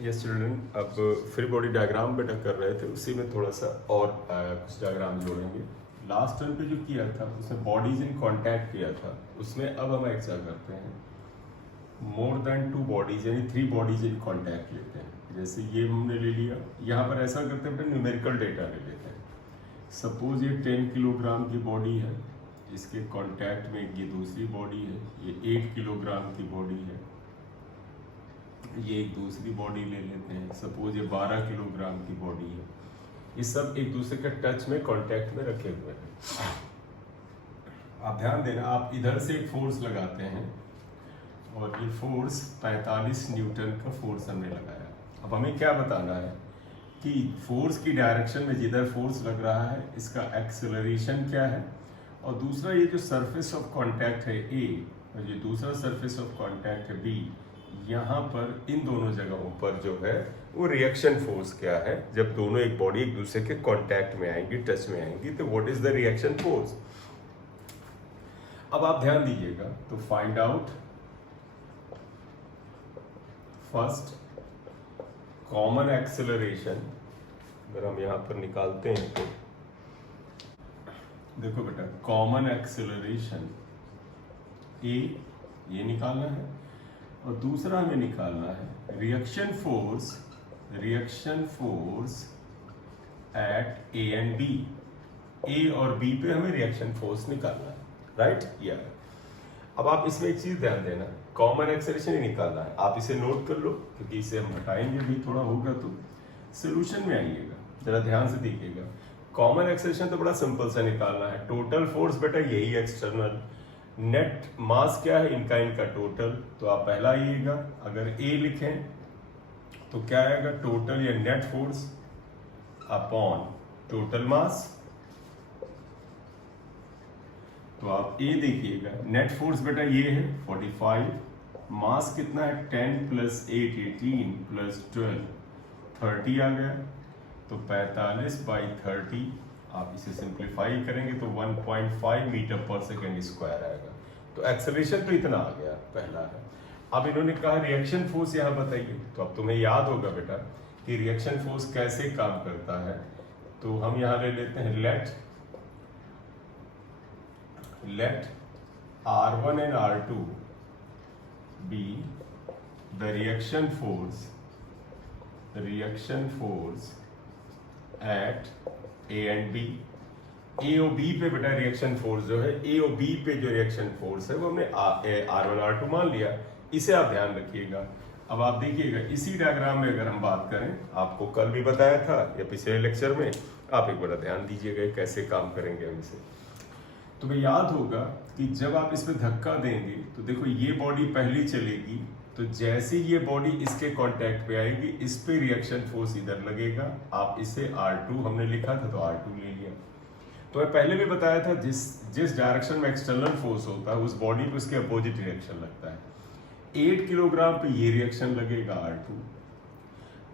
ये स्टूडेंट अब free body diagram बेटा कर रहे थे, उसी में थोड़ा सा और कुछ डायग्राम जोड़ेंगे। लास्ट टर्म पे जो किया था उसमें बॉडीज इन कांटेक्ट किया था, उसमें अब हम ऐसा करते हैं मोर देन 2 बॉडीज यानी 3 बॉडीज इन कांटेक्ट लेते हैं। जैसे ये हमने ले लिया, यहाँ पर ऐसा करते हैं बेटा न्यूमेरिकल डेटा ले लेते हैं। सपोज ये 10 किलोग्राम की बॉडी है, इसके कांटेक्ट में ये दूसरी बॉडी है, ये 8 किलोग्राम की बॉडी है, ये एक दूसरी बॉडी ले लेते हैं। सपोज ये 12 किलोग्राम की बॉडी है। ये सब एक दूसरे के टच में कांटेक्ट में रखे हुए हैं। आप ध्यान देना, आप इधर से एक फोर्स लगाते हैं और ये फोर्स 45 न्यूटन का फोर्स हमने लगाया। अब हमें क्या बताना है कि फोर्स की डायरेक्शन में जिधर फोर्स लग रहा है इसका एक्सेलरेशन क्या है, और दूसरा ये जो सरफेस ऑफ कांटेक्ट है ए और ये दूसरा सरफेस ऑफ कांटेक्ट है बी, यहाँ पर इन दोनों जगहों पर जो है वो रिएक्शन फोर्स क्या है। जब दोनों एक बॉडी एक दूसरे के कांटेक्ट में आएंगी, टच में आएंगी, तो what is the reaction force. अब आप ध्यान दीजिएगा, तो find out first common acceleration. अगर हम यहाँ पर निकालते हैं तो देखो बेटा, कॉमन एक्सेलरेशन ए ये निकालना है, और दूसरा हमें निकालना है reaction force at A and B. A और बी पे हमें रिएक्शन फोर्स निकालना है, राइट। या अब आप इसमें एक चीज ध्यान देना, कॉमन एक्सेलरेशन ही निकालना है। आप इसे नोट कर लो क्योंकि इसे हम हटाएंगे भी, थोड़ा होगा तो सोल्यूशन में आइएगा, जरा ध्यान से देखिएगा। कॉमन एक्सेलरेशन तो बड़ा सिंपल सा निकालना है। टोटल फोर्स बेटा यही एक्सटर्नल, नेट मास क्या है इनका टोटल। तो आप पहला आइएगा, अगर ए लिखें तो क्या आएगा, टोटल या नेट फोर्स अपॉन टोटल मास। तो आप ए देखिएगा, नेट फोर्स बेटा ये है 45, मास कितना है 10 प्लस 8 18 प्लस 12 30 आ गया। तो 45/30 आप इसे सिंप्लीफाई करेंगे तो 1.5 मीटर पर सेकेंड स्क्वायर आएगा। तो एक्सेलरेशन तो इतना आ गया, पहला है। अब इन्होंने कहा रिएक्शन फोर्स यहाँ बताइए, तो अब तुम्हें याद होगा बेटा कि रिएक्शन फोर्स कैसे काम करता है। तो हम यहाँ ले लेते हैं late R1 and R2 be the reaction force at A and B। ए और बी पे बेटा रिएक्शन फोर्स जो है, ए और बी पे जो रिएक्शन फोर्स है वो हमने R1 R2 मान लिया। इसे आप ध्यान रखिएगा। अब आप देखिएगा इसी डायग्राम में अगर हम बात करें, आपको कल भी बताया था या पिछले लेक्चर में, आप एक बार ध्यान दीजिएगा कैसे काम करेंगे हम इसे। तुम्हें याद होगा कि जब आप इसमें धक्का देंगे तो देखो ये बॉडी पहली चलेगी, तो जैसे ये बॉडी इसके कांटेक्ट पे आएगी, इस पे रिएक्शन फोर्स इधर लगेगा। आप इसे R2 हमने लिखा था तो R2 ले लिया। तो मैं पहले भी बताया था जिस डायरेक्शन में एक्सटर्नल फोर्स होता है उस बॉडी पे उसके अपोजिट रिएक्शन लगता है। 8 किलोग्राम पे ये रिएक्शन लगेगा R2।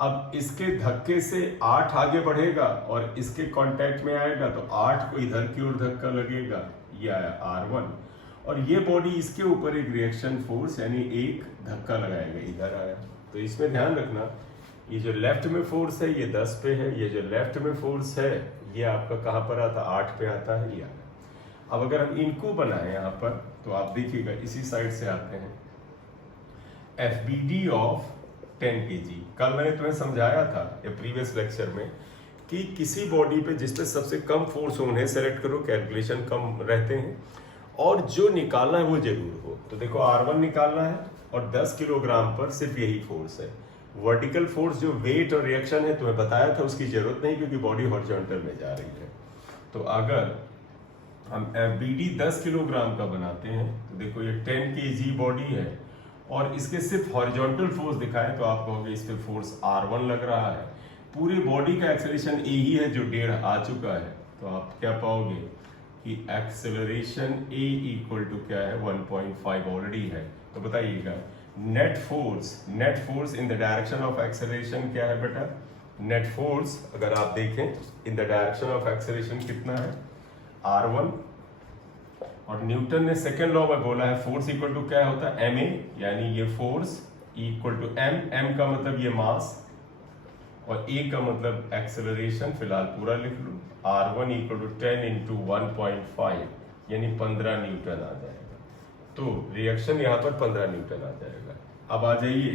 अब इसके धक्के से 8 आगे बढ़ेगा और इसके कांटेक्ट में आएगा तो 8 को इधर की ओर धक्का लगेगा, ये आया R1। और ये बॉडी इसके ऊपर एक रिएक्शन फोर्स यानी एक धक्का लगाएगा, इधर आया। तो इसमें ध्यान रखना, ये जो लेफ्ट में फोर्स है ये 10 पे है, ये जो लेफ्ट में फोर्स है ये आपका कहाँ पर आता, 8 पे आता है, ये आया। अब अगर हम इनको बनाए यहाँ पर तो आप देखिएगा इसी साइड से आते हैं। FBD of 10 kg। कल मैंने तुम्हें समझाया था या प्रीवियस लेक्चर में कि किसी बॉडी पे जिस पे सबसे कम फोर्स हो उन्हें सेलेक्ट करो, कैलकुलेशन कम रहते हैं, और जो निकालना है वो जरूर हो। तो देखो R1 निकालना है और 10 किलोग्राम पर सिर्फ यही फोर्स है। वर्टिकल फोर्स जो वेट और रिएक्शन है तुम्हें बताया था, उसकी जरूरत नहीं क्योंकि बॉडी हॉरिजॉन्टल में जा रही है। तो अगर हम FBD 10 किलोग्राम का बनाते हैं तो देखो ये 10 kg बॉडी है और इसके सिर्फ हॉरिजॉन्टल फोर्स दिखाए तो आप कहोगे इस पे फोर्स R1 लग रहा है। पूरी बॉडी का एक्सेलरेशन ए ही है जो 1.5 आ चुका है। तो आप क्या पाओगे कि एक्सेलरेशन ए इक्वल टू क्या है 1.5 ऑलरेडी है। तो बताइएगा net force in the direction of acceleration क्या है बेटा। नेट फोर्स अगर आप देखें in the direction of acceleration कितना है R1, और न्यूटन ने सेकेंड लॉ में बोला है फोर्स इक्वल टू क्या होता है ma, यानी ये फोर्स इक्वल टू एम का मतलब ये मास और ए का मतलब एक्सेलरेशन, फिलहाल पूरा लिख लो। R1 इक्वल टू 10 इंटू 1.5 यानी 15 न्यूटन आ जाएगा। तो रिएक्शन यहाँ पर 15 न्यूटन आ जाएगा। अब आ जाइए,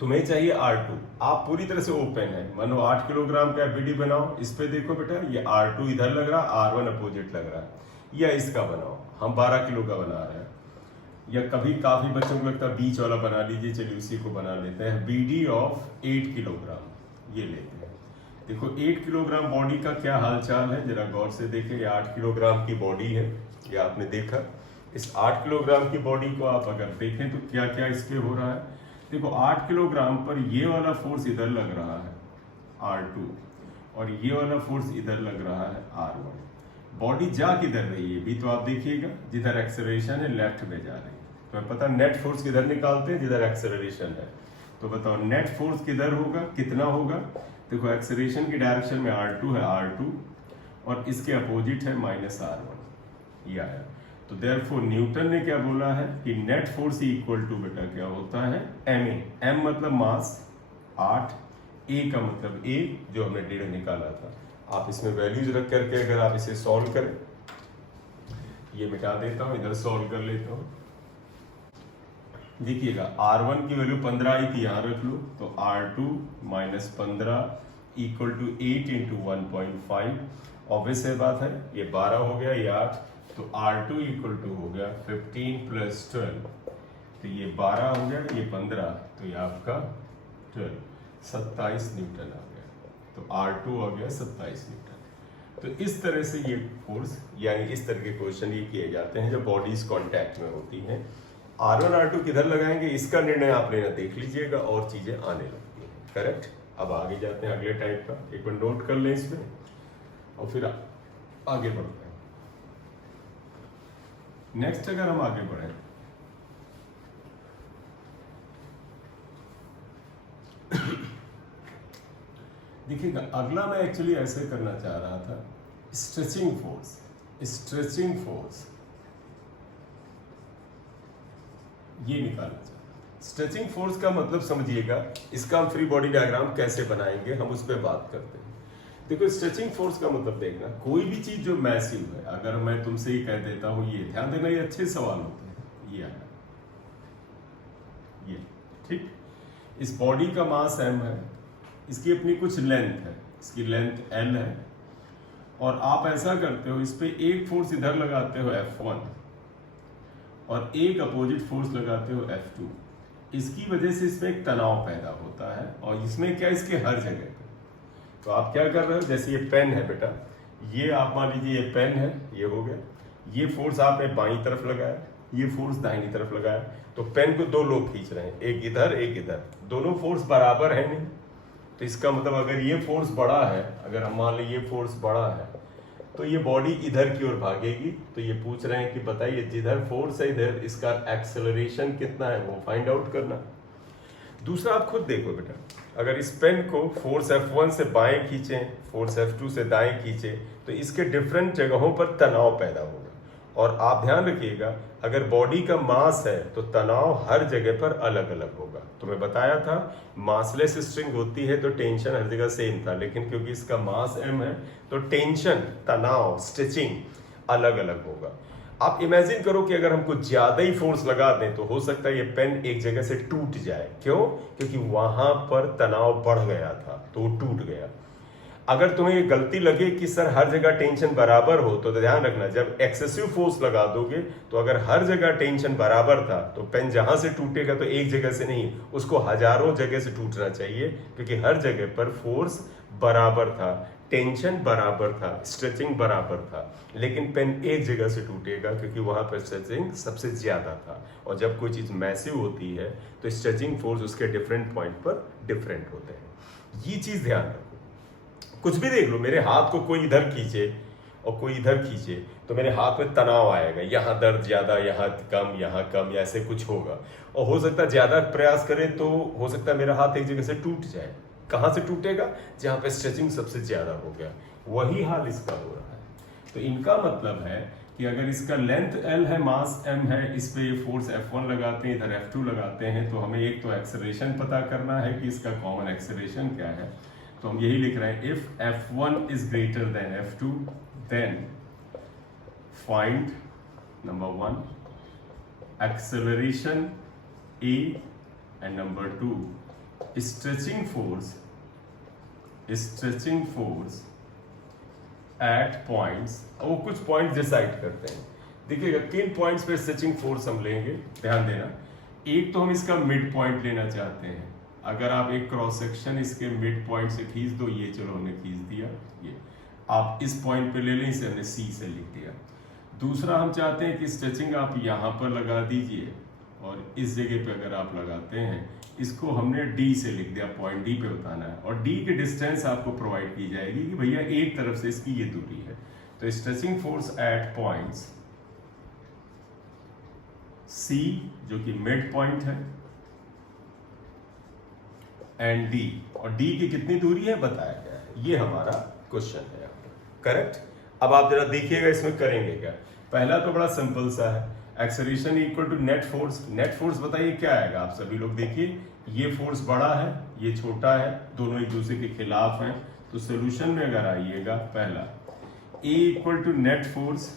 तुम्हें चाहिए R2। आप पूरी तरह से ओपन है, मानो 8 किलोग्राम का एफबीडी बनाओ। इस पे देखो बेटा, ये R2 इधर लग रहा, R1 अपोजिट लग रहा है। या इसका बनाओ, हम 12 किलो का बना रहे हैं। या कभी काफी बच्चों को लगता है बीच वाला बना लीजिए, चलिए उसी को बना लेते हैं। बीडी ऑफ 8 किलोग्राम ये लेते हैं। देखो 8 किलोग्राम बॉडी का क्या हालचाल है, जरा गौर से देखें। ये 8 किलोग्राम की बॉडी है, ये आपने देखा। इस 8 किलोग्राम की बॉडी को आप अगर देखें तो क्या क्या इस पे हो रहा है। देखो 8 किलोग्राम पर ये वाला फोर्स इधर लग रहा है R2 और ये वाला फोर्स इधर लग रहा है R1। बॉडी जा किधर रही है भी तो आप देखिएगा, जिधर एक्सेलरेशन है लेफ्ट में जा रही है। तो पता नेट फोर्स किधर निकालते हैं, जिधर एक्सेलरेशन है। तो बताओ नेट फोर्स किधर होगा, कितना होगा। देखो एक्सेलरेशन की डायरेक्शन में R2 है, R2 और इसके अपोजिट है -R1 ये आया। तो देयरफॉर न्यूटन ने क्या बोला है कि नेट फोर्स इक्वल टू बेटा क्या होता है ma। m मतलब मास 8, a का मतलब a जो हमने 1.5 निकाला था। आप इसमें वैल्यूज रख करके अगर आप इसे सॉल्व करें, ये मिटा देता हूं, इधर सॉल्व कर लेता हूं। देखिएगा R1 की वैल्यू 15 आई थी, यहां रख लो। तो R2 minus 15 equal to 8 into 1.5। Obvious है बात है, ये 12 हो गया, ये 8। तो R2 इक्वल टू हो गया 15 प्लस 12। तो ये 12 हो गया, ये 15, तो ये आपका 12 27 न्यूटन आ गया। तो R2 आ गया 27 न्यूटन। तो इस तरह से ये फोर्स यानी इस तरह के क्वेश्चन ये किए जाते हैं जब बॉडीज कांटेक्ट में होती हैं। R1 R2 किधर लगाएंगे इसका निर्णय आप लेना देख लीजिएगा और चीजें आने लगती हैं। करेक्ट। अब आगे जाते हैं अगले टाइप का, एक बार नोट कर लें इसमें और फिर आगे बढ़ते हैं। नेक्स्ट अगर हम आगे बढ़े, देखिएगा अगला मैं एक्चुअली ऐसे करना चाह रहा था, स्ट्रेचिंग फोर्स। स्ट्रेचिंग फोर्स ये निकालना चाहता। स्ट्रेचिंग फोर्स का मतलब समझिएगा, इसका हम फ्री बॉडी डायग्राम कैसे बनाएंगे हम उस पर बात करते हैं। देखो स्ट्रेचिंग फोर्स का मतलब देखना, कोई भी चीज जो मैसिव है, अगर मैं तुमसे ही कह देता हूं, ये ध्यान देना, ये अच्छे सवाल होते हैं। ये आया, ये ठीक। इस बॉडी का मास m है, इसकी अपनी कुछ लेंथ है, इसकी लेंथ l है, और आप ऐसा करते हो, इस पे एक फोर्स इधर लगाते हो F1 और एक अपोजिट फोर्स लगाते हो F2। इसकी वजह से इसमें एक तनाव पैदा होता है, और इसमें क्या, इसके हर जगह पे। तो आप क्या कर रहे हो, जैसे ये पेन है बेटा, ये आप मान लीजिए ये पेन है, ये हो गया, ये फोर्स आपने बाईं तरफ लगाया, ये फोर्स दाहिनी तरफ लगाया, तो पेन को दो लोग खींच रहे हैं, एक इधर एक इधर, दोनों फोर्स बराबर है नहीं। तो इसका मतलब अगर ये फोर्स बड़ा है, अगर हम मान लीजिए ये फोर्स बड़ा है, तो ये बॉडी इधर की ओर भागेगी। तो ये पूछ रहे हैं कि बताइए जिधर फोर्स है इधर इसका एक्सेलरेशन कितना है, वो फाइंड आउट करना। दूसरा आप खुद देखो बेटा, अगर इस पेन को फोर्स F1 से बाएं खींचें, फोर्स F2 से दाएं खींचें, तो इसके डिफरेंट जगहों पर तनाव पैदा होगा। और आप ध्यान रखिएगा, अगर बॉडी का मास है तो तनाव हर जगह पर अलग अलग होगा। तो मैं बताया था मासलेस स्ट्रिंग होती है तो टेंशन हर जगह सेम था, लेकिन क्योंकि इसका मास m है तो टेंशन, तनाव, स्ट्रेचिंग अलग अलग होगा। आप इमेजिन करो कि अगर हम कुछ ज्यादा ही फोर्स लगा दें तो हो सकता है ये पेन एक जगह से टूट जाए। क्यों? क्योंकि वहां पर तनाव बढ़ गया था तो वो टूट गया। अगर तुम्हें ये गलती लगे कि सर हर जगह टेंशन बराबर हो, तो ध्यान रखना, जब एक्सेसिव फोर्स लगा दोगे तो अगर हर जगह टेंशन बराबर था तो पेन जहां से टूटेगा तो एक जगह से नहीं, उसको हजारों जगह से टूटना चाहिए, क्योंकि हर जगह पर फोर्स बराबर था, टेंशन बराबर था, स्ट्रेचिंग बराबर था। लेकिन पेन एक जगह से टूटेगा क्योंकि वहां पर स्ट्रेचिंग सबसे ज्यादा था। और जब कोई चीज मैसिव होती है तो स्ट्रेचिंग फोर्स उसके डिफरेंट पॉइंट पर डिफरेंट होते हैं। ये चीज ध्यान रखो। कुछ भी देख लो, मेरे हाथ को कोई इधर खींचे और कोई इधर खींचे तो मेरे हाथ में तनाव आएगा, यहाँ दर्द ज्यादा, यहाँ कम, या ऐसे कुछ होगा। और हो सकता है ज्यादा प्रयास करें तो हो सकता है मेरा हाथ एक जगह से टूट जाए। कहाँ से टूटेगा? जहाँ पे स्ट्रेचिंग सबसे ज्यादा हो गया। वही हाल इसका हो रहा है। तो इनका मतलब है कि अगर इसका लेंथ l है, मास m है, इस पे ये फोर्स F1 लगाते हैं, इधर F2 लगाते हैं, तो हमें एक तो एक्सेलरेशन पता करना है कि इसका कॉमन एक्सेलरेशन क्या है। तो हम यही लिख रहे हैं, if F1 is greater than F2 then find number 1 acceleration A and number 2 stretching force at points. और वो कुछ पॉइंट डिसाइड करते हैं। देखिएगा किन पॉइंट्स पे स्ट्रेचिंग फोर्स हम लेंगे, ध्यान देना। एक तो हम इसका मिड पॉइंट लेना चाहते हैं। अगर आप एक क्रॉस सेक्शन इसके मिड पॉइंट से खींच दो, ये चलो हमने खींच दिया, ये आप इस पॉइंट पे ले लें, इसे हमने सी से लिख दिया। दूसरा हम चाहते हैं कि स्ट्रेचिंग आप यहाँ पर लगा दीजिए, और इस जगह पे अगर आप लगाते हैं, इसको हमने डी से लिख दिया, पॉइंट डी पे बताना है, और डी की डिस्टेंस आपको प्रोवाइड की जाएगी कि भैया एक तरफ से इसकी ये दूरी है। तो स्ट्रेचिंग फोर्स एट पॉइंट्स सी जो कि मिड पॉइंट है एंड डी, और डी की कितनी दूरी है बताया गया है। ये हमारा क्वेश्चन है यहाँ पर, करेक्ट। अब आप जरा देखिएगा इसमें करेंगे क्या। पहला तो बड़ा सिंपल सा है, acceleration equal to net force. Net force बताइए क्या आएगा, आप सभी लोग देखिए, ये फोर्स बड़ा है, ये छोटा है, दोनों एक दूसरे के खिलाफ हैं। तो सोल्यूशन में अगर आइएगा, पहला A equal to net force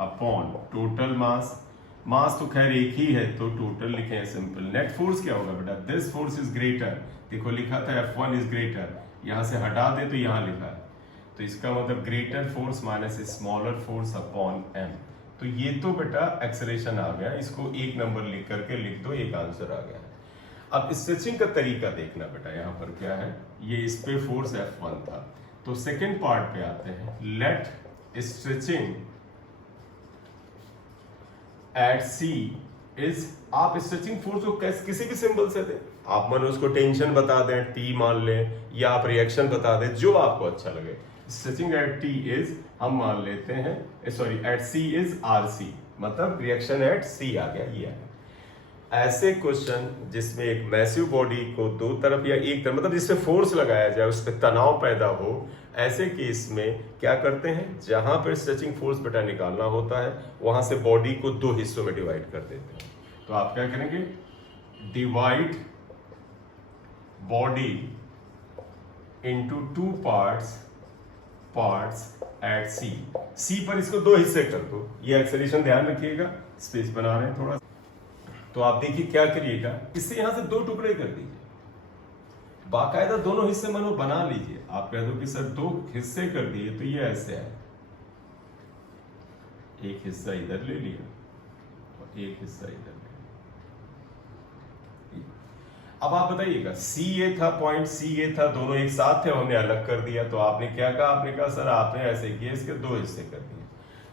upon total mass. Mass तो खैर एक ही है तो टोटल लिखे हैं सिंपल। नेट फोर्स क्या होगा बेटा, दिस फोर्स इज ग्रेटर, देखो लिखा था F1 इज ग्रेटर, यहां से हटा दे तो यहां लिखा है, तो इसका मतलब greater force minus smaller force upon m। तो ये तो बेटा एक्सेलरेशन आ गया, इसको एक नंबर लिख करके लिख दो, एक आंसर आ गया। अब स्ट्रेचिंग का तरीका देखना बेटा, यहाँ पर क्या है, ये इस पे फोर्स F1 था। तो सेकेंड पार्ट पे आते हैं, let stretching at C is, आप स्ट्रेचिंग फोर्स को किसी भी सिंबल से दें, आप मन उसको टेंशन बता दें, T मान लें, या आप रिएक्शन बता दें, जो आपको अच्छा लगे। स्ट्रेचिंग एट T इज, हम मान लेते हैं, sorry at C is RC, मतलब रिएक्शन एट C आ गया, ये है। ऐसे क्वेश्चन जिसमें एक मैसिव बॉडी को दो तरफ या एक तरफ, मतलब जिससे फोर्स लगाया जाए, उस पर तनाव पैदा हो, ऐसे केस में क्या करते हैं, जहां पर स्ट्रेचिंग फोर्स बेटा निकालना होता है, वहां से बॉडी को दो हिस्सों में डिवाइड कर देते हैं। तो आप क्या करेंगे, divide body into two parts at C पर इसको दो हिस्से कर दो। ये एक्सेलरेशन ध्यान रखिएगा, स्पेस बना रहे हैं थोड़ा। तो आप देखिए क्या करिएगा, इससे यहां से दो टुकड़े कर दीजिए, बाकायदा दोनों हिस्से मनो बना लीजिए। आप कह दो कि सर दो हिस्से कर दिए, तो ये ऐसे है, एक हिस्सा इधर ले लिया और एक हिस्सा इधर ले लिया। अब आप बताइएगा, C ये था, पॉइंट C ये था, दोनों एक साथ थे, हमने अलग कर दिया। तो आपने क्या कहा, आपने कहा सर आपने ऐसे किया, इसके दो हिस्से कर दिए।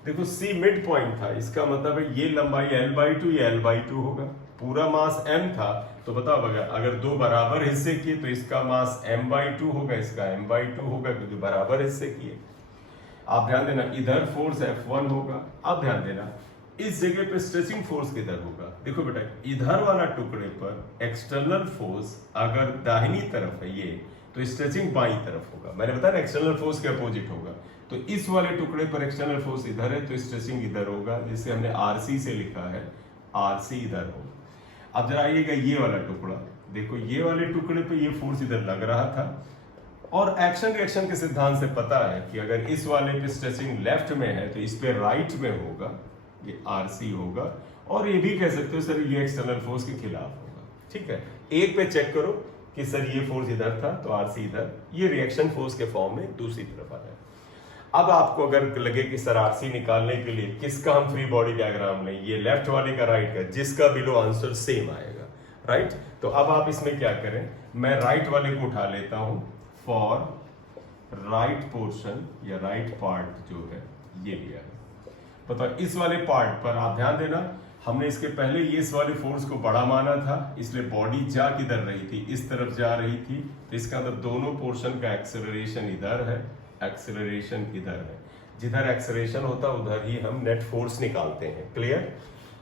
देखो C मिड पॉइंट था, इसका मतलब है ये लंबाई L/2, ये L/2 होगा। पूरा मास M था, तो बताओ अगर दो बराबर हिस्से किए तो इसका मास M/2 होगा, इसका M/2 होगा, क्योंकि बराबर हिस्से किए। आप ध्यान देना, इधर फोर्स F1 होगा। अब ध्यान देना, इस जगह पे स्ट्रेचिंग फोर्स किधर होगा। देखो बेटा, इधर वाला टुकड़े पर एक्सटर्नल फोर्स अगर दाहिनी तरफ है ये, तो स्ट्रेचिंग बाईं तरफ होगा। मैंने बताया एक्सटर्नल फोर्स के अपोजिट होगा। तो इस वाले टुकड़े पर एक्सटर्नल फोर्स इधर है, तो स्ट्रेचिंग इधर होगा, जिसे हमने RC से लिखा है, RC इधर होगा। अब जरा आइएगा ये वाला टुकड़ा, देखो ये वाले टुकड़े पे ये फोर्स इधर लग रहा था, और एक्शन रिएक्शन के सिद्धांत से पता है कि अगर इस वाले पे स्ट्रेचिंग लेफ्ट में है तो इस पे राइट में होगा, ये RC होगा। और ये भी कह सकते हो सर ये एक्सटर्नल फोर्स के खिलाफ होगा। ठीक है, एक पे चेक करो कि सर ये फोर्स इधर था तो RC इधर, ये रिएक्शन फोर्स के फॉर्म में दूसरी तरफ आ रहा है। अब आपको अगर लगे कि सर RC निकालने के लिए किसका हम फ्री बॉडी डायग्राम लें, ये लेफ्ट वाले का राइट का, जिसका बिलो आंसर सेम आएगा, राइट। तो अब आप इसमें क्या करें, मैं राइट वाले को उठा लेता हूं, फॉर राइट पोर्शन या राइट पार्ट जो है ये लिया है। बताओ इस वाले पार्ट पर आप ध्यान देना, हमने इसके पहले ये इस वाले फोर्स को बड़ा माना था, इसलिए बॉडी जा किधर रही थी, इस तरफ जा रही थी। तो इसका मतलब दोनों पोर्शन का एक्सेलरेशन इधर है, एक्सेलरेशन इधर है। जिधर एक्सेलरेशन होता उधर ही हम नेट फोर्स निकालते हैं। क्लियर।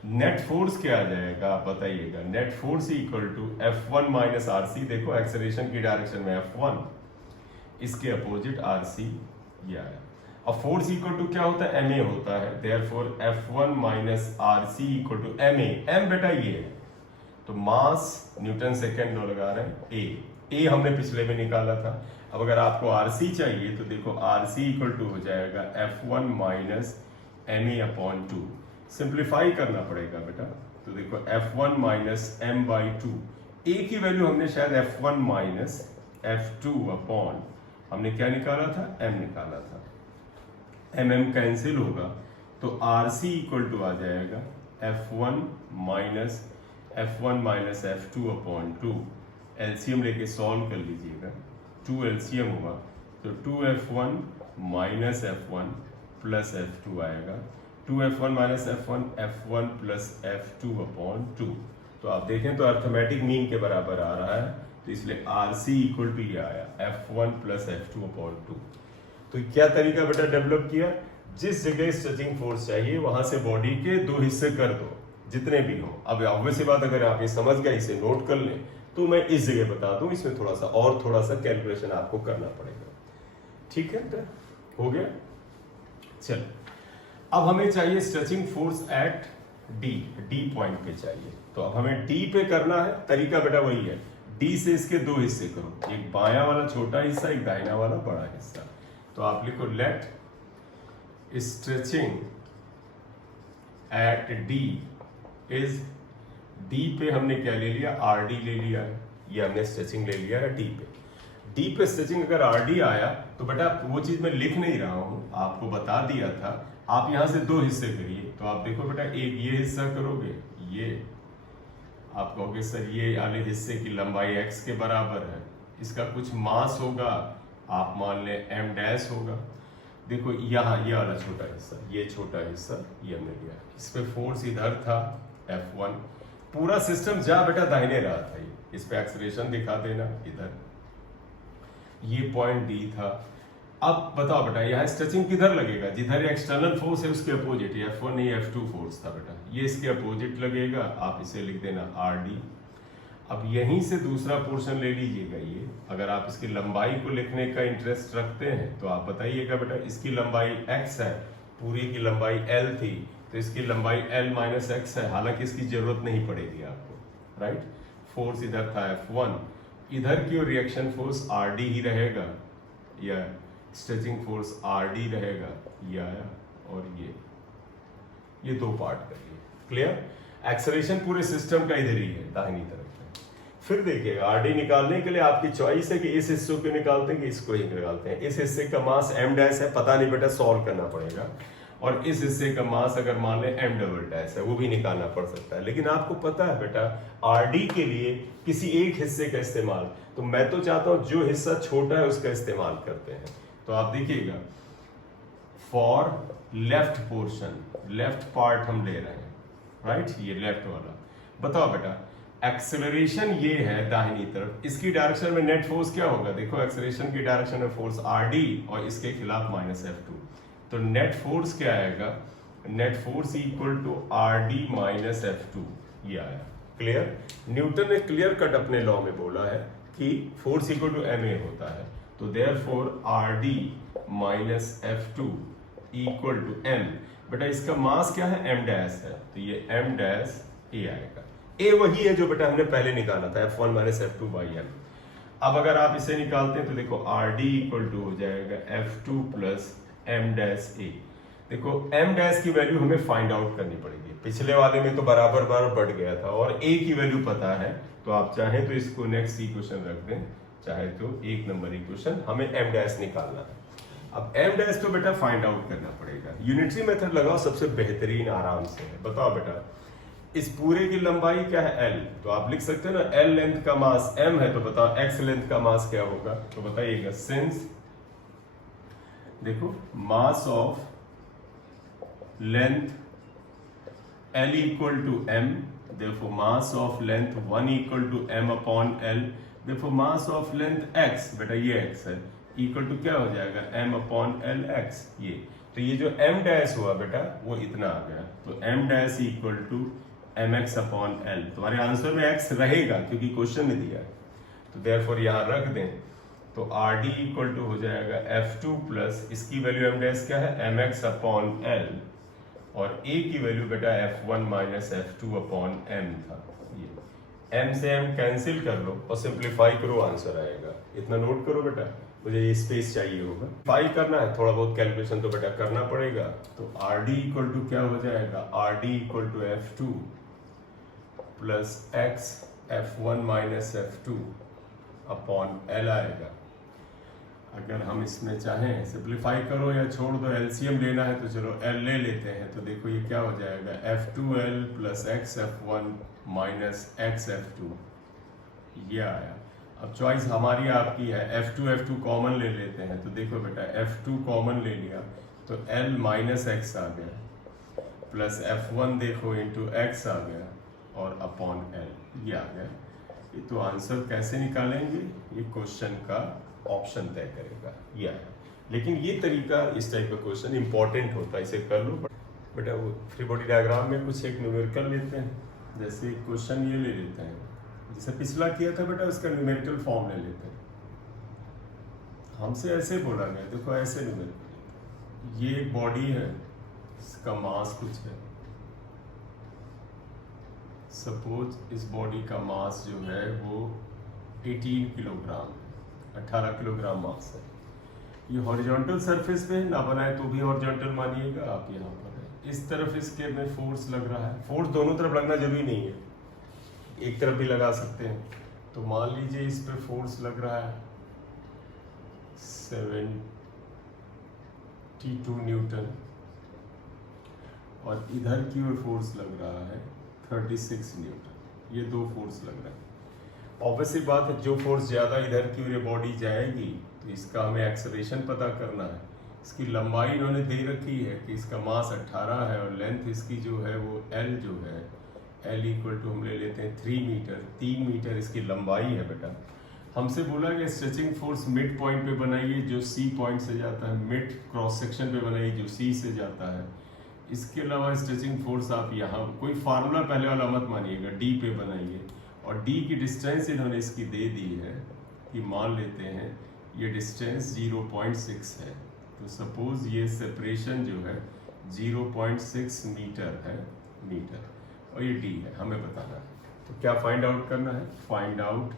नेट फोर्स क्या आ जाएगा आप बताइएगा, net force equal to F1 minus RC। देखो एक्सेलरेशन की डायरेक्शन में F1, इसके अपोजिट RC ये आया। अब फोर्स इक्वल टू क्या होता है, ma होता है, therefore F1 minus RC equal to ma। m बेटा ये है, तो मास न्यूटन सेकेंड लो लगा रहे हैं, a हमने पिछले में निकाला था। अब अगर आपको RC चाहिए तो देखो RC इक्वल टू हो जाएगा F1 minus ma upon 2। Simplify करना पड़ेगा बेटा, तो देखो F1 minus m by 2, a की वैल्यू हमने शायद F1 माइनस F2 अपॉन हमने क्या निकाला था, m निकाला था, mm कैंसिल होगा तो RC इक्वल टू आ जाएगा F1 minus F2 upon 2। LCM लेके सॉल्व कर लीजिएगा, 2 एलसीएम हुआ तो 2F1 minus F1 plus F2 आएगा, 2F1 minus F1 plus F2 upon 2। तो आप देखें तो अर्थमेटिक मीन के बराबर आ रहा है, तो इसलिए RC इक्वल टू ये आया F1 प्लस F2 अपॉन 2। तो क्या तरीका बेटा डेवलप किया, जिस जगह स्ट्रेचिंग फोर्स चाहिए वहां से बॉडी के दो हिस्से कर दो, जितने भी हो। अब ऑब्वियस बात, अगर आप ये समझ गए, इसे नोट कर लें, तो मैं इस जगह बता दूं, इसमें थोड़ा सा कैलकुलेशन आपको करना पड़ेगा। ठीक है बेटा, हो गया। चल, अब हमें चाहिए stretching force eight D point पे चाहिए, तो अब हमें डी पे करना है। तरीका बेटा वही है, डी से इसके दो हिस्से करो, एक बायां वाला छोटा हिस्सा, एक दाहिना वाला बड़ा हिस्सा। तो आप लिखो let stretching at D is, D पे हमने क्या ले लिया, आर डी ले लिया, ये हमने स्ट्रेचिंग ले लिया है डी पे। डी पे स्ट्रेचिंग अगर आर डी आया तो बेटा वो चीज मैं लिख नहीं रहा हूं, आपको बता दिया था। आप यहां से दो हिस्से करिए, तो आप देखो बेटा, एक ये हिस्सा करोगे, ये आप कहोगे सर ये वाले हिस्से की लंबाई x के बराबर है, इसका कुछ मास होगा, आप मान लें m डैश होगा। देखो यहाँ ये वाला छोटा हिस्सा, ये छोटा हिस्सा ये हमने लिया, इस पे फोर्स इधर था F1, पूरा सिस्टम जा बेटा दाहिने रहा था, इस पे एक्सेलरेशन दिखा देना इधर, ये पॉइंट D था। अब बताओ बेटा यहाँ स्ट्रेचिंग किधर लगेगा, जिधर एक्सटर्नल फोर्स है उसके अपोजिट, F1 नहीं F2 फोर्स था बेटा, ये इसके अपोजिट लगेगा, आप इसे लिख देना RD। अब यहीं से दूसरा पोर्शन ले लीजिएगा, ये अगर आप इसकी लंबाई को लिखने का इंटरेस्ट रखते हैं तो आप बताइएगा बेटा, इसकी लंबाई x है, पूरी की लंबाई L थी, तो इसकी लंबाई L माइनस x है, हालांकि इसकी जरूरत नहीं पड़ेगी आपको, राइट। फोर्स इधर था F1, इधर की रिएक्शन फोर्स RD ही रहेगा, या स्ट्रेचिंग फोर्स RD रहेगा, ये आया, और ये दो पार्ट करिए, क्लियर। एक्सेलरेशन पूरे सिस्टम का इधर ही है, दाहिनी तरफ। फिर देखिएगा आरडी निकालने के लिए आपकी चॉइस है कि इस हिस्से को निकालते हैं कि इसको ही निकालते हैं। इस हिस्से का मास m डैश है, पता नहीं बेटा, सॉल्व करना पड़ेगा। और इस हिस्से का मास अगर मान लें m डबल डैश है, वो भी निकालना पड़ सकता है। लेकिन आपको पता है बेटा, आरडी के लिए किसी एक हिस्से का इस्तेमाल, तो मैं तो चाहता हूं जो हिस्सा छोटा है उसका इस्तेमाल करते हैं। तो आप देखिएगा, for left portion, left part हम ले रहे हैं, राइट, ये लेफ्ट वाला। बताओ बेटा, एक्सेलरेशन ये है दाहिनी तरफ, इसकी डायरेक्शन में नेट फोर्स क्या होगा, देखो एक्सेलरेशन की डायरेक्शन में फोर्स RD और इसके खिलाफ माइनस F2, तो नेट फोर्स क्या आएगा, net force equal to RD minus F2, ये आया, क्लियर। न्यूटन ने क्लियर कट अपने लॉ में बोला है कि फोर्स इक्वल टू ma होता है, तो therefore RD minus F2 equal to m। बेटा इसका मास क्या है, m डैश है, तो ये m डैश a आएगा। ए वही है जो बेटा हमने पहले निकाला था, F1 minus F2 by m। अब अगर आप इसे निकालते हैं तो देखो RD इक्वल टू हो जाएगा F2 plus m dash a। देखो m डैश की वैल्यू हमें फाइंड आउट करनी पड़ेगी, पिछले वाले में तो बराबर बढ़ गया था, और a की वैल्यू पता है, तो आप चाहें तो इसको नेक्स्ट इक्वेशन रख दें, चाहे तो एक नंबर इक्वेशन, हमें m डैश निकालना है। अब m डैश को बेटा फाइंड आउट करना पड़ेगा, यूनिटरी मेथड लगाओ, सबसे बेहतरीन आराम से है। बताओ बेटा, इस पूरे की लंबाई क्या है L, तो आप लिख सकते हो ना, L लेंथ का मास m है, तो बताओ x लेंथ का मास क्या होगा, तो बताइएगा, सिंस देखो mass of length L equal to m, therefore mass of length 1 equal to m upon L, therefore mass of length x, बेटा ये x है, इक्वल टू क्या हो जाएगा, m अपॉन L x, ये। तो ये जो m डैश हुआ बेटा वो इतना आ गया, तो m dash equal to mx upon L। तुम्हारे आंसर में x रहेगा क्योंकि क्वेश्चन में दिया है, तो देयरफॉर यहां रख दें तो आर डी इक्वल टू हो जाएगा F2 प्लस इसकी वैल्यू एम डैश क्या है mx अपॉन एल, और a की वैल्यू बेटा F1 minus F2 upon m था। ये m से m कैंसिल कर लो और सिंप्लीफाई करो, आंसर आएगा। इतना नोट करो बेटा, मुझे ये स्पेस चाहिए होगा। फाई करना है, थोड़ा बहुत कैलकुलेशन तो बेटा करना पड़ेगा। तो आर डी इक्वल टू क्या हो जाएगा, R D equal to F2 plus X F1 minus F2 upon L आएगा। अगर हम इसमें चाहें सिंप्लीफाई करो या छोड़ दो, एलसीएम लेना है तो चलो एल ले लेते हैं। तो देखो ये क्या हो जाएगा, F2L plus X F1 minus x F2, ये आया। अब चॉइस हमारी आपकी है, F2 कॉमन ले लेते हैं। तो देखो बेटा F2 कॉमन ले लिया तो L माइनस एक्स आ गया, प्लस F1 देखो इंटू एक्स आ गया, और अपॉन एल ये आ गया। ये तो आंसर कैसे निकालेंगे, ये क्वेश्चन का ऑप्शन तय करेगा, ये आया। लेकिन ये तरीका, इस टाइप का क्वेश्चन इंपॉर्टेंट होता है, इसे कर लो बेटा। वो फ्री बॉडी डायग्राम में कुछ एक न्यूमेरिकल लेते हैं, जैसे क्वेश्चन ये ले लेते हैं, जैसे पिछला किया था बेटा, उसका न्यूमेरिकल फॉर्म ले लेते हैं। हमसे ऐसे बोला गया, देखो ऐसे न्यूमेरिकल, ये एक बॉडी है, इसका मास कुछ है। सपोज इस बॉडी का मास जो है वो 18 किलोग्राम, 18 किलोग्राम मास है। ये हॉरिजॉन्टल सरफेस पे ना बनाए तो भी हॉरिजॉन्टल मानिएगा आप, यहाँ पर है। इस तरफ इसके में फोर्स लग रहा है, फोर्स दोनों तरफ लगना जरूरी नहीं है, एक तरफ भी लगा सकते हैं। तो मान लीजिए इस पे फोर्स लग रहा है 72 न्यूटन, और इधर की ओर फोर्स लग रहा है 36 न्यूटन। ये दो फोर्स लग रहा है। ऑब्वियसली बात है, जो फोर्स ज़्यादा इधर की ओर बॉडी जाएगी तो इसका हमें एक्सेलरेशन पता करना है। इसकी लंबाई इन्होंने दे रखी है कि इसका मास 18 है, और लेंथ इसकी जो है वो L जो है, L इक्वल टू हम ले लेते हैं 3 मीटर, 3 मीटर इसकी लंबाई है बेटा। हमसे बोला कि स्ट्रेचिंग फोर्स मिड पॉइंट पे बनाइए जो C पॉइंट से जाता है, मिड क्रॉस सेक्शन पे बनाइए जो C से जाता है। इसके अलावा स्ट्रेचिंग फोर्स आप यहाँ कोई फार्मूला पहले वाला मत मानिएगा, D पे बनाइए, और D की डिस्टेंस इन्होंने इसकी दे दी है कि मान लेते हैं ये डिस्टेंस 0.6 है। तो सपोज ये सेपरेशन जो है 0.6 मीटर है, मीटर, और ये D है, हमें बताना है। तो क्या फाइंड आउट करना है, find out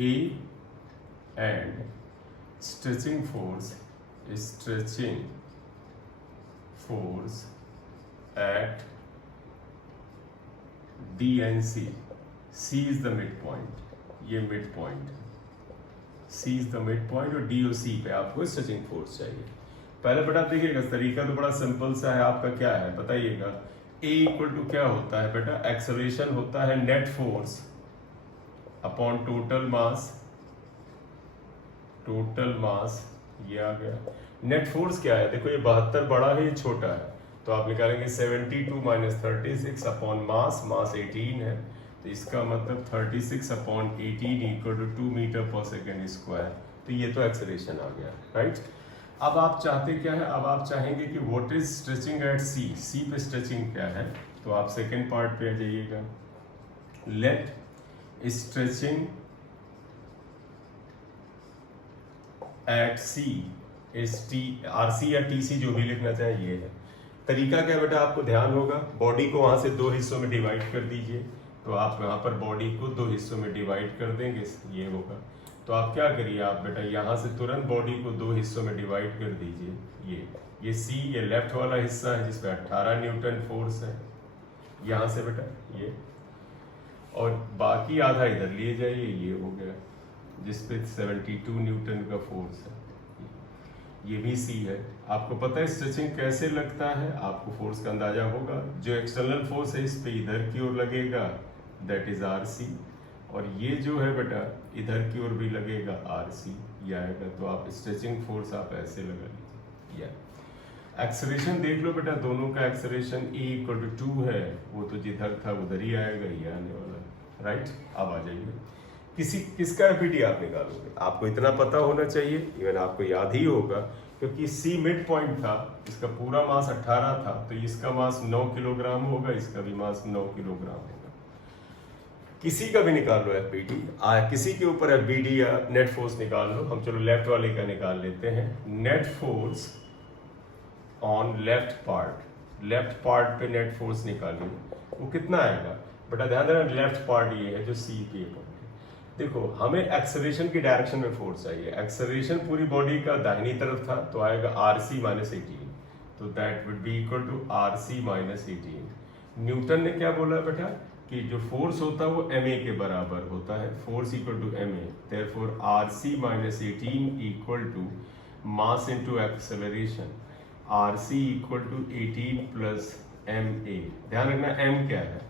A and stretching force, stretching force eight D and C. C is the midpoint, ये mid point, C is the midpoint, और D और C पे आपको स्ट्रेचिंग फोर्स चाहिए। पहले बेटा देखिएगा, तरीका तो बड़ा सिंपल सा है। आपका क्या है बताइएगा, A इक्वल टू क्या होता है बेटा, एक्सेलरेशन होता है नेट फोर्स अपॉन टोटल मास, टोटल मास ये आ गया। नेट फोर्स क्या है, देखो ये 72 बड़ा है, ये छोटा है, तो आप निकालेंगे 72 माइनस 36 अपॉन मास, मास 18 है, तो इसका मतलब 36 अपॉन 18 इक्वल टू 2 मीटर पर सेकेंड स्क्वायर। तो ये तो एक्सेलरेशन आ गया, राइट। अब आप चाहते क्या है, अब आप चाहेंगे कि व्हाट इज स्ट्रेचिंग एट सी, सी पे स्ट्रेचिंग क्या है। तो आप सेकेंड पार्ट पे आ जाइएगा, लेट स्ट्रेचिंग एट सी, RC या TC जो भी लिखना चाहे ये है। तरीका क्या बेटा, आपको ध्यान होगा, बॉडी को वहां से दो हिस्सों में डिवाइड कर दीजिए। तो आप यहाँ पर बॉडी को दो हिस्सों में डिवाइड कर देंगे, ये होगा। तो आप क्या करिए, आप बेटा यहाँ से तुरंत बॉडी को दो हिस्सों में डिवाइड कर दीजिए। ये C, ये लेफ्ट वाला हिस्सा है जिसपे 18 न्यूटन फोर्स है, यहाँ से बेटा ये, और बाकी आधा इधर लिए जाइए, ये हो गया जिसपे 72 न्यूटन का फोर्स है। ये भी C है। आपको पता है स्ट्रेचिंग कैसे लगता है, आपको फोर्स का अंदाजा होगा। जो एक्सटर्नल फोर्स है इस पे इधर की ओर लगेगा, दैट इज RC, और ये जो है बेटा इधर की ओर भी लगेगा RC, ये आएगा। तो आप स्ट्रेचिंग फोर्स आप ऐसे लगा लीजिए। एक्सेलरेशन देख लो बेटा, दोनों का एक्सेलरेशन E इक्वल टू 2 है, वो तो जिधर था उधर ही आएगा, ये आने वाला, राइट। अब आ जाइए, किसका FED आप निकालोगे, आपको इतना पता होना चाहिए, इवन आपको याद ही होगा, क्योंकि C मिड पॉइंट था, इसका पूरा मास 18 था, तो इसका मास 9 किलोग्राम होगा, इसका भी मास 9 किलोग्राम होगा। किसी का भी निकाल लो FBD, किसी के ऊपर FBD या नेट फोर्स निकाल लो। हम चलो लेफ्ट वाले का निकाल लेते हैं। Net force on left part पे नेट फोर्स निकालिए, वो कितना आएगा बेटा? ध्यान देना लेफ्ट पार्ट ये है जो C पे है। देखो हमें एक्सेलरेशन की डायरेक्शन में फोर्स चाहिए। एक्सेलरेशन पूरी बॉडी का दाहिनी तरफ था तो आएगा RC माइनस 18, तो that would be equal to RC minus 18। Newton ने क्या बोला बेटा कि जो फोर्स होता है वो ma के बराबर होता है, force equal to ma, therefore RC minus 18 equal to mass into acceleration, RC equal to 18 plus ma। ध्यान रखना m क्या है,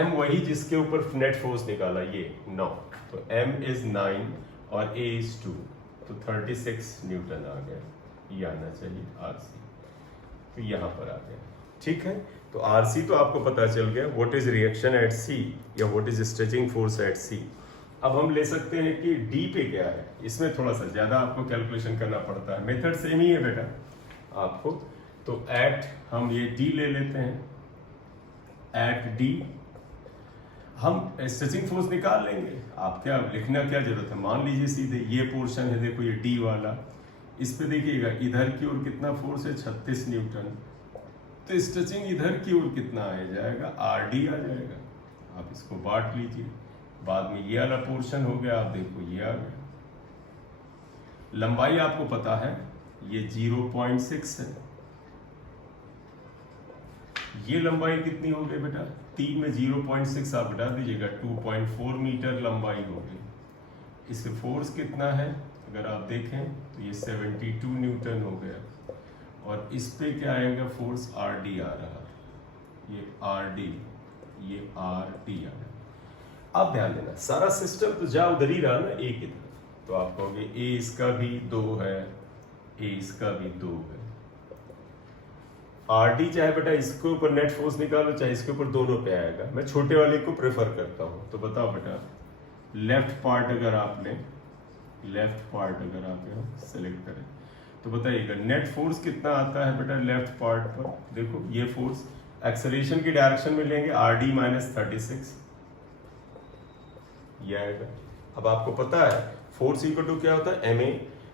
m वही जिसके ऊपर नेट फोर्स निकाला, ये 9, तो m इज 9 और a इज 2, तो 36 न्यूटन आ गया। ये आना चाहिए RC, तो यहाँ पर आ गया। ठीक है, तो RC तो आपको पता चल गया what is reaction at C या what is stretching force eight C। अब हम ले सकते हैं कि D पे क्या है, इसमें थोड़ा सा ज्यादा आपको कैलकुलेशन करना पड़ता है। मेथड सेम ही है बेटा आपको, तो एट हम ये D ले लेते हैं, एट D हम स्ट्रेचिंग फोर्स निकाल लेंगे। आप क्या लिखना क्या जरूरत है, मान लीजिए सीधे ये पोर्शन है, देखो ये D वाला, इस पे देखिएगा इधर की ओर कितना फोर्स है 36 न्यूटन, तो स्ट्रेचिंग इधर की ओर कितना आ जाएगा RD आ जाएगा। आप इसको बांट लीजिए, बाद में ये वाला पोर्शन हो गया, आप देखो ये आ गया। लंबाई आपको पता है ये 0.6 है, ये लंबाई कितनी हो गई बेटा, 3 में 0.6 आप घटा दीजिएगा, 2.4 मीटर लंबाई हो गई। इससे फोर्स कितना है अगर आप देखें तो ये 72 न्यूटन हो गया, और इस पे क्या आएगा फोर्स RD आ रहा, ये RD, ये RD आ रहा। अब ध्यान देना सारा सिस्टम तो जा उधर ही रहा ना, A की तरफ, तो आप कहोगे A इसका भी 2 है, A इसका भी 2 है। RD चाहे बेटा इसके ऊपर नेट फोर्स निकालो चाहे इसके ऊपर, दोनों पे आएगा। मैं छोटे वाले को प्रेफर करता हूँ, तो बताओ बेटा लेफ्ट पार्ट अगर आप यहाँ सेलेक्ट करें तो बताइएगा नेट फोर्स कितना आता है बेटा लेफ्ट पार्ट पर। देखो ये फोर्स एक्सेलरेशन की डायरेक्शन में लेंगे, RD माइनस 36 ये आएगा। अब आपको पता है फोर्स इक्वल टू क्या होता है ma।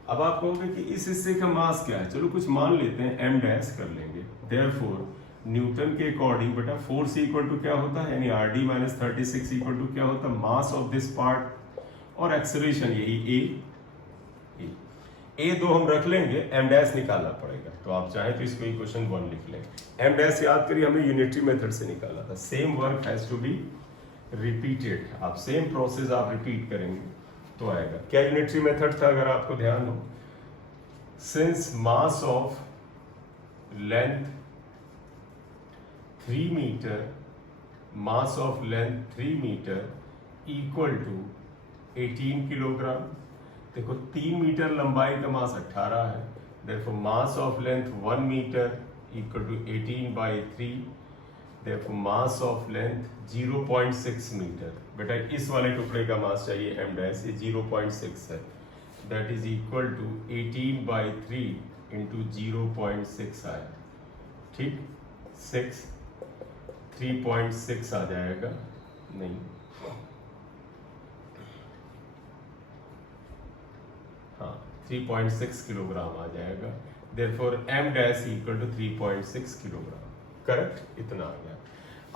अब आप कहोगे कि इस हिस्से का मास क्या है, चलो कुछ मान लेते हैं, m डैश कर लेंगे। देयरफॉर न्यूटन के अकॉर्डिंग बेटा फोर्स इक्वल टू क्या होता है, यानी RD माइनस 36 इक्वल टू क्या होता है, मास ऑफ दिस पार्ट, और एक्सेलरेशन यही a 2 हम रख लेंगे, m डैश निकालना पड़ेगा। तो आप चाहें तो इसको इक्वेशन 1 लिख लें। m डैश याद करिए हमने यूनिटरी मेथड से निकाला था। Same work has to be repeated, आप सेम प्रोसेस आप रिपीट करेंगे तो आएगा। क्या यूनिटरी मेथड था अगर आपको ध्यान हो, since mass of length 3 metre, mass of length 3 metre equal to 18 kilogram. देखो 3 मीटर लंबाई का मास 18 है, therefore mass of length 1 metre equal to 18 by 3, therefore mass of length 0.6 metre. बेटा इस वाले टुकड़े का मास चाहिए m डैश, ये 0.6 है, that is equal to 18 by 3 into 0.6 आया, ठीक 6 3.6 आ जाएगा, नहीं हाँ 3.6 किलोग्राम आ जाएगा। Therefore m dash equal to 3.6 kilogram, correct, इतना आ गया।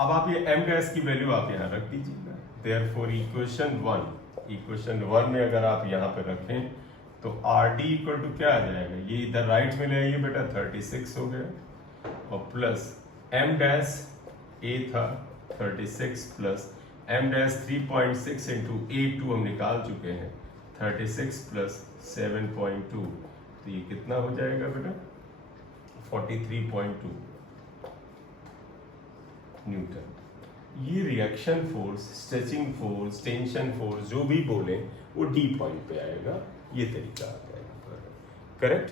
अब आप ये m डैश की वैल्यू आप यहाँ रख दीजिएगा। देयरफॉर इक्वेशन 1 में अगर आप यहाँ पे रखें तो RD इक्वल टू क्या आ जाएगा, ये इधर राइट में ले आइए बेटा, 36 हो गया, और प्लस m डैश a था 36 plus m dash 3.6 into A2 हम निकाल चुके हैं, 36 प्लस 7.2, तो ये कितना हो जाएगा बेटा 43.2 न्यूटन। ये reaction force, stretching force, tension force जो भी बोले वो D पॉइंट पे आएगा, ये तरीका आ जाएगा, करेक्ट।